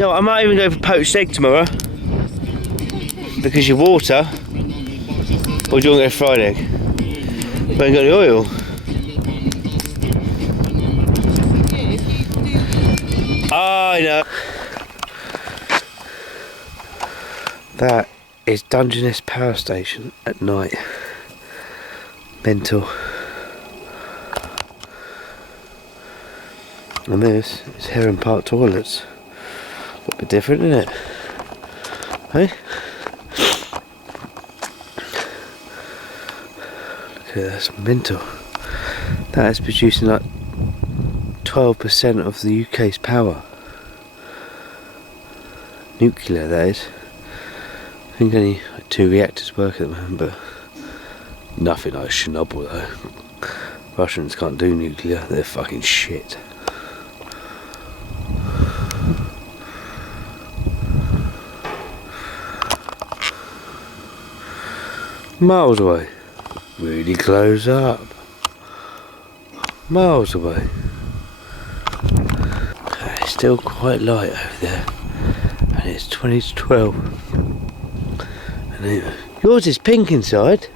So I might even go for poached egg tomorrow. Because your water. Or do you want to go fried egg? We ain't got the oil. I know. That is Dungeness Power Station at night. Mental. And this is Heron Park toilets. A little bit different, isn't it? Hey? Look at that, that's mental. That is producing like 12% of the UK's power. Nuclear, that is. I think only like 2 reactors work at the moment, but nothing like Chernobyl though. Russians can't do nuclear, they're fucking shit. Miles away. Really close up. Miles away. It's still quite light over there. And it's 20 to 12. And yours is pink inside.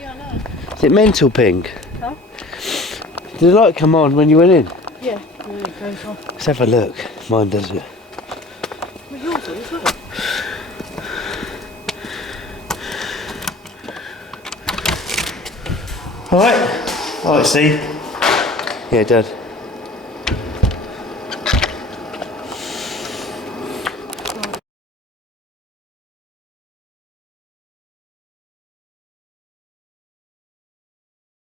Yeah, I know. Is it mental pink? Huh? Did the light come on when you went in? Yeah, it goes on. Let's have a look. Mine does it. Well, yours does as well. Alright. Alright, Steve. Yeah, Dad.